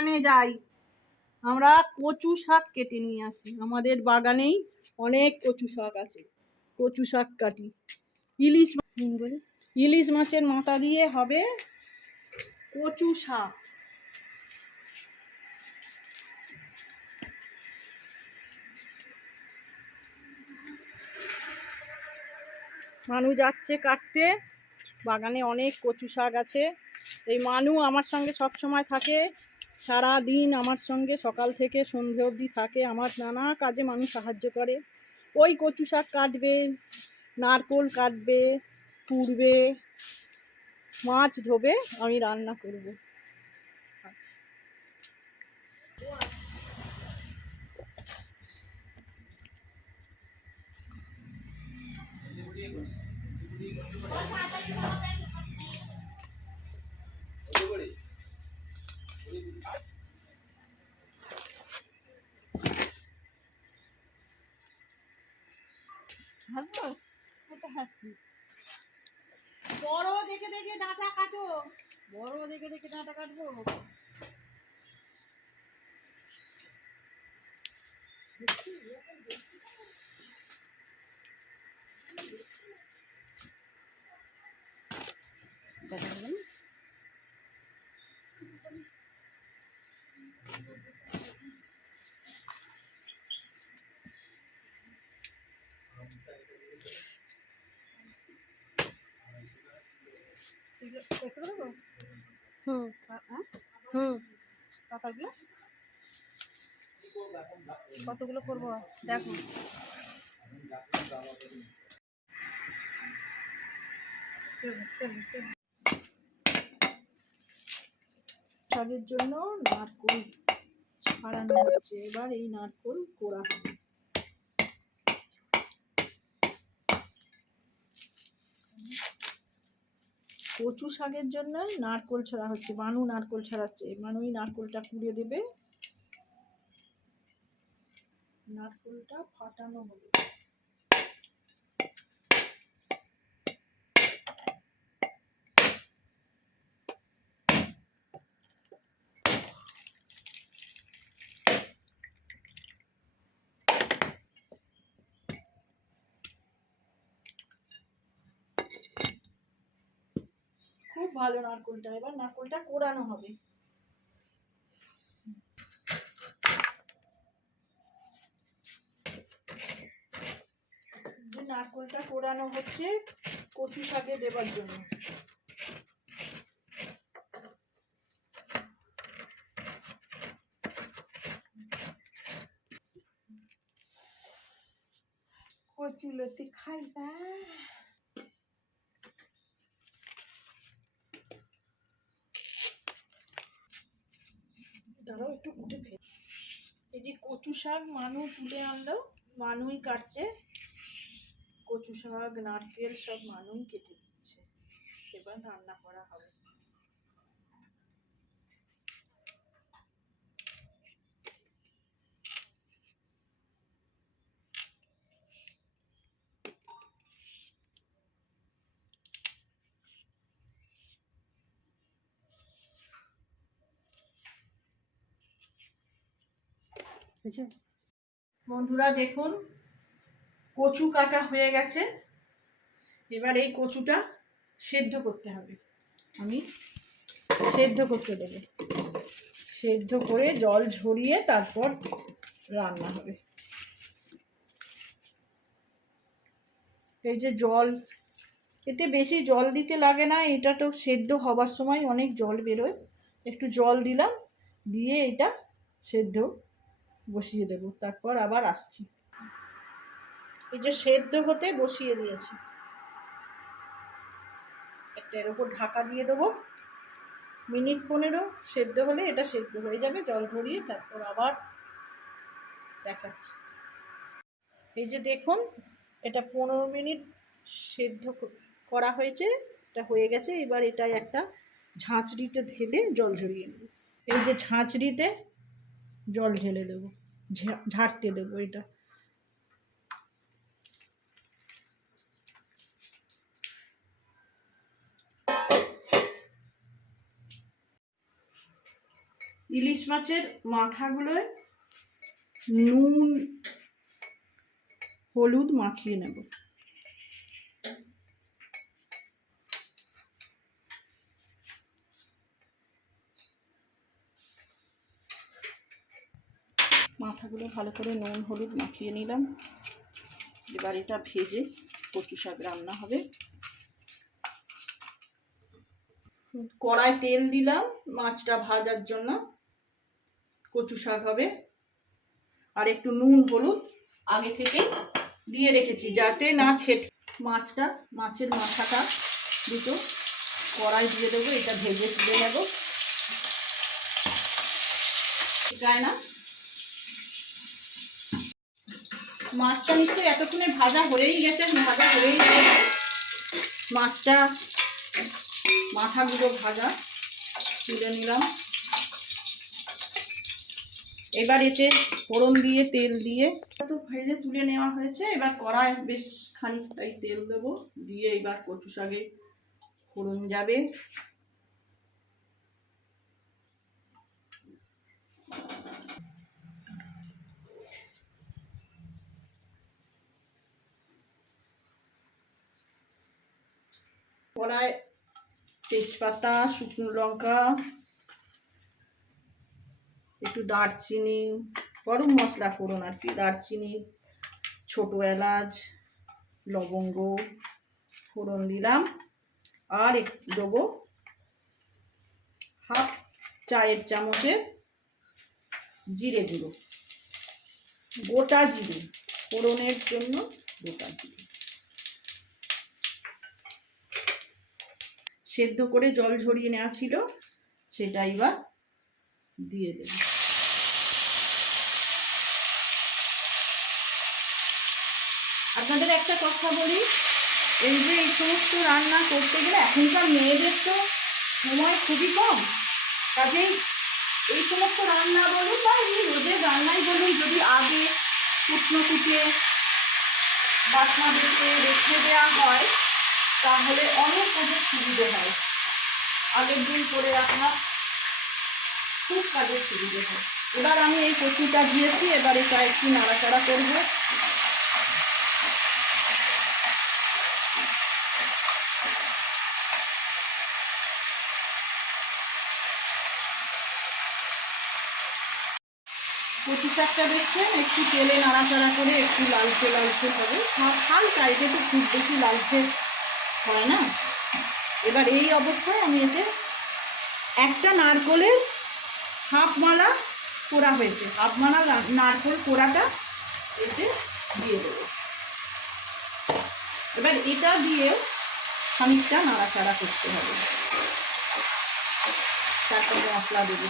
বাগানে যাই, আমরা কচু শাক কেটে নিয়ে আসি। আমাদের বাগানেই অনেক কচু শাক আছে, কচু শাক কাটি। ইলিশ মাছের মাথা দিয়ে হবে কচু শাক। মানু যাচ্ছে কাটতে, বাগানে অনেক কচু শাক আছে। এই মানু আমার সঙ্গে সব সময় থাকে, সারা দিন আমার সঙ্গে সকাল থেকে সন্ধে অবধি থাকে, আমার নানা কাজে মানুষ সাহায্য করে। ওই কচু শাক কাটবে, নারকোল কাটবে, কুড়বে, মাছ ধোবে, আমি রান্না করব। বড় দেখে দেখে ডাঁটা কাটো, বড় দেখে দেখে ডাঁটা কাটবো। কতগুলো করবো দেখো। শাকের জন্য নারকোল ছাড়ানো হচ্ছে, এবার এই নারকোল কোড়া হবে। কচু শাকের জন্য নারকোল ছাড়া হচ্ছে, মানু নারকোল ছাড়াচ্ছে, মানুই নারকোলটা কুড়িয়ে দেবে, নারকোলটা ফাটানো হবে। খুব ভালো নারকোলটা, এবার নারকোলটা কোড়ানো হবে। নারকোলটা কোড়ানো হচ্ছে কচু শাকে দেবার জন্য। কচুলতি খাইবা? দাঁড়াও একটু কুটে ফেল। এই যে কচু শাক মানু তুলে আনলো, মানুই কাটছে। কচু শাক নারকেল সব মানুই কেটে দিচ্ছে, এবার রান্না করা হবে। বন্ধুরা দেখুন, কচু কাটা হয়ে গেছে, এবার এই কচুটা সেদ্ধ করতে হবে। আমি সেদ্ধ করতে দেবো, সেদ্ধ করে জল ঝরিয়ে তারপর রান্না হবে। এই যে জল, এতে বেশি জল দিতে লাগে না, এটা তো সেদ্ধ হবার সময় অনেক জল বেরোয়, একটু জল দিলাম, দিয়ে এটা সেদ্ধ বসিয়ে দেব, তারপর আবার আসছি। এই যে সেদ্ধ হতে বসিয়ে দিয়েছি, একটা এর উপর ঢাকা দিয়ে দেবো, মিনিট 15 সেদ্ধ হলে এটা সেদ্ধ হয়ে যাবে, জল ঝরিয়ে তারপর আবার দেখাচ্ছি। এই যে দেখুন, এটা 15 মিনিট সেদ্ধ করা হয়েছে, এটা হয়ে গেছে। এবার এটা একটা ঝাঁচড়িতে ঢেলে জল ঝরিয়ে নেব। এই যে ঝাঁচড়িতে জল ঢেলে দেবো, ঝাড়তে দেবো এটা। ইলিশ মাছের মাথাগুলোয় নুন হলুদ মাখিয়ে নেব। মাথাগুলো ভালো করে নুন হলুদ মাখিয়ে নিলাম। এবার এটা ভেজে কচু শাক রান্না হবে। কড়ায় তেল দিলাম মাছটা ভাজার জন্য, কচু শাক হবে। আর একটু নুন হলুদ আগে থেকে দিয়ে রেখেছি যাতে না ছেট। মাছের মাথাটা দুটো কড়াই দিয়ে দেবো, এটা ভেজে তুলে নেব। যায় না মাছটা নিশ্চয়ই এতক্ষণে ভাজা হয়েই গেছে, মাছটা মাথাগুলো ভাজা তুলে নিলাম। এবার এতে ফোড়ন দিয়ে তেল দিয়ে তো ভেজে তুলে নেওয়া হয়েছে। এবার কড়াই বেশ খানিকটাই তেল দেবো, দিয়ে এবার কচু শাকে ফোড়ন যাবে। কড়াই তেজপাতা, শুকনো লঙ্কা, একটু দারচিনি, গরম মশলা ফোড়ন আর কি, দারচিনি, ছোট এলাচ, লবঙ্গ ফোড়ন দিলাম। আর একটু দেবো হাফ চায়ের চামচের জিরে গুঁড়ো, গোটা জিরে ফোড়নের জন্য, গোটা জিরে। সেদ্ধ করে জল ঝরিয়ে নেওয়া ছিল, সেটা এবার দিয়ে দেব। আপনাদের একটা কথা বলি, এই যে এই সমস্ত রান্না করতে গেলে এখনকার মেয়েদের তো সময় খুবই কম, কাজেই এই সমস্ত রান্না বলুন বা এই রোদের রান্নাই বলুন, যদি আগে শুকনো কুটে বাটনা বেটে রেখে দেওয়া হয় তাহলে অনেক কাজের সুবিধে হয়। আগের দিন করে রাখা খুব কাজের সুবিধে হয়। এবার আমি এই কচুটা দিয়েছি, এবার এটা একটু নাড়াচাড়া করবো। কচু শাকটা দেখছেন একটু তেলে নাড়াচাড়া করে একটু লালচে লালচে হবে, হালকা, এতে তো খুব বেশি লালচে হয় না। এবার এই অবস্থায় আমি এতে একটা নারকোলের হাফ মালা কোড়া হয়েছে, হাফ মালা নারকোল কোড়াটা এতে দিয়ে দেবো। এবার এটা দিয়ে খানিকটা নাড়াচাড়া করতে হবে, তারপর মশলা দেবো।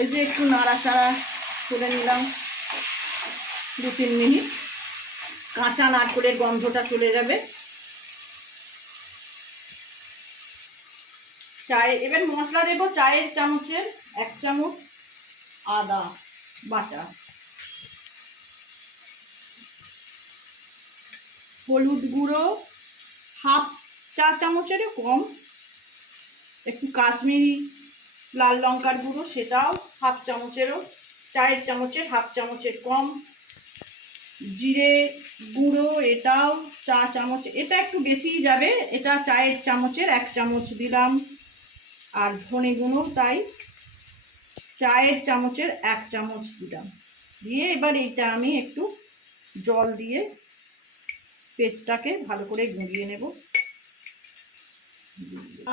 এই যে একটু নাড়াচাড়া করে নিলাম 2-3 মিনিট, কাঁচা নারকোলের গন্ধটা চলে যাবে। এবার মশলা দেবো চায়ের চামচের 1 চামচ আদা বাটা, হলুদ গুঁড়ো হাফ চা চামচেরও কম, একটু কাশ্মীরি লাল লঙ্কার গুঁড়ো সেটাও হাফ চামচেরও, চায়ের চামচের হাফ চামচের কম, জিরে গুঁড়ো এটাও চা চামচ, এটা একটু বেশিই যাবে, এটা চায়ের চামচের 1 চামচ দিলাম। আর ধনে গুঁড়ো তাই চায়ের চামচের 1 চামচ দিলাম। দিয়ে এবার এইটা আমি একটু জল দিয়ে পেস্টটাকে ভালো করে গুঁড়িয়ে নেব।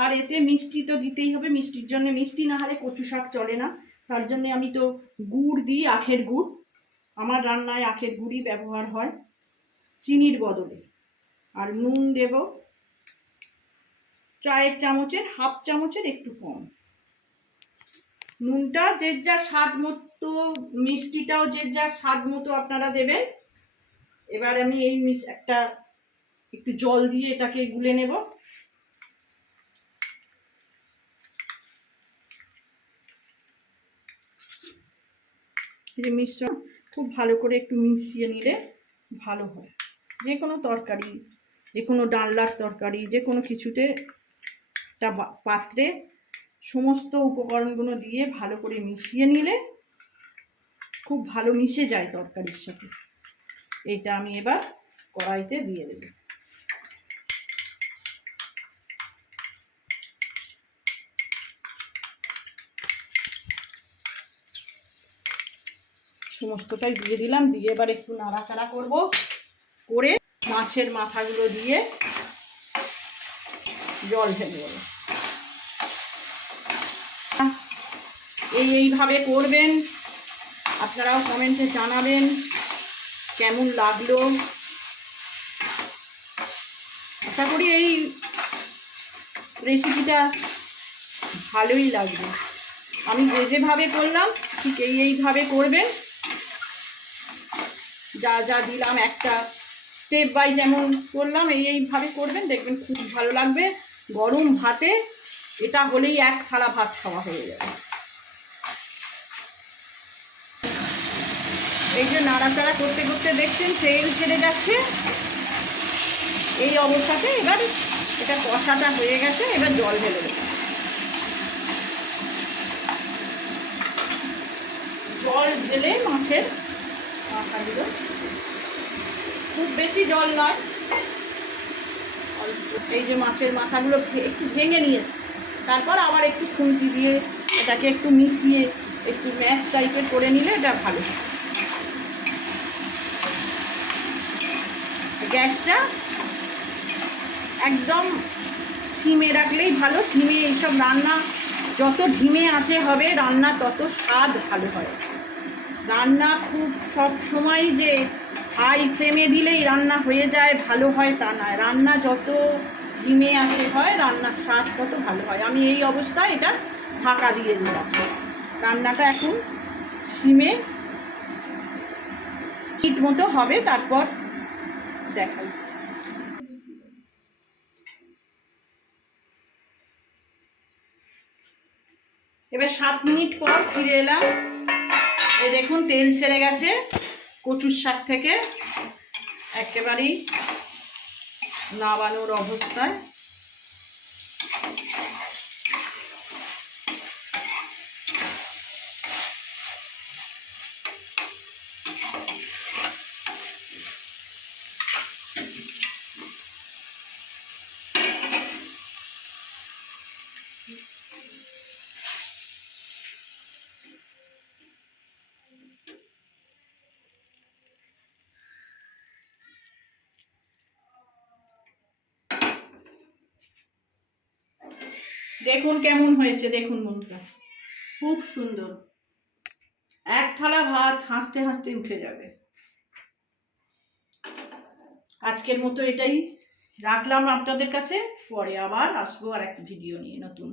আর এতে মিষ্টি তো দিতেই হবে, মিষ্টির জন্য, মিষ্টি না হলে কচু শাক চলে না, তার জন্য আমি তো গুড় দিই, আখের গুড়। আমার রান্নায় আখের গুড়ই ব্যবহার হয় চিনির বদলে। আর নুন দেব চায়ের চামচের হাফ চামচের একটু কম। নুনটা যে যার স্বাদ মতো, মিষ্টিটাও যে যার স্বাদ মতো আপনারা দেবেন। এবার আমি এই একটু জল দিয়ে এটাকে গুলে নেব। এই মিশ্রণ খুব ভালো করে একটু মিশিয়ে নিলে ভালো হয়। যে কোনো তরকারি যে কোনো ডালনার তরকারি, যে কোনো কিছুতে একটা পাত্রে সমস্ত উপকরণগুলো দিয়ে ভালো করে মিশিয়ে নিলে খুব ভালো মিশে যায় তরকারির সাথে। এটা আমি এবার কড়াইতে দিয়ে দেব। সমস্তটাই দিয়ে দিলাম, দিয়ে এবার একটু নাড়াচাড়া করব, করে মাছের মাথাগুলো দিয়ে জল ঢেলে দেব। এইভাবে করবেন, আপনারাও কমেন্টে জানাবেন কেমন লাগলো। আশা করি এই রেসিপিটা ভালোই লাগবে। আমি যেভাবে করলাম ঠিক এইভাবে করবেন। যা যা দিলাম একটা স্টেপ বাই যেমন করলাম এইভাবে করবেন, দেখবেন খুব ভালো লাগবে। গরম ভাতে এটা হলেই এক থালা ভাত খাওয়া হয়ে যাবে। এই যে নাড়াচাড়া করতে করতে দেখছেন তেল ছেড়ে যাচ্ছে, এই অবস্থাতে এবার এটা কষাটা হয়ে গেছে, এবার জল ঢেলে দেবো। জল ঢেলে মাছের মাথাগুলো, খুব বেশি জল নয়, এই যে মাছের মাথাগুলো একটু ভেঙে নিয়েছে, তারপর আবার একটু খুন্তি দিয়ে এটাকে একটু মিশিয়ে একটু ম্যাশ টাইপের করে নিলে এটা ভালো। গ্যাসটা একদম সিমে রাখলেই ভালো। সিমে এইসব রান্না যত ধিমে আঁচে হবে রান্না তত স্বাদ ভালো হয়। রান্না খুব সব সময় যে হাই ফ্লেমে দিলেই রান্না হয়ে যায় ভালো হয় তা নয়। রান্না যত ধিমে আঁচে হয় রান্নার স্বাদ তত ভালো হয়। আমি এই অবস্থায় এটা ঢাকা দিয়ে দিলাম। রান্নাটা এখন সিমে মিনিট মতো হবে, তারপর দেখাই। এবার 7 মিনিট পর ফিরে এলাম। এই দেখুন তেল ছেড়ে গেছে কচুর শাক থেকে, একেবারেই নাবানোর অবস্থায়। দেখুন কেমন হয়েছে, দেখুন বন্ধুরা, খুব সুন্দর। এক থালা ভাত হাসতে হাসতে উঠে যাবে। আজকের মতো এটাই রাখলাম আপনাদের কাছে, পরে আবার আসবো আর এক ভিডিও নিয়ে নতুন।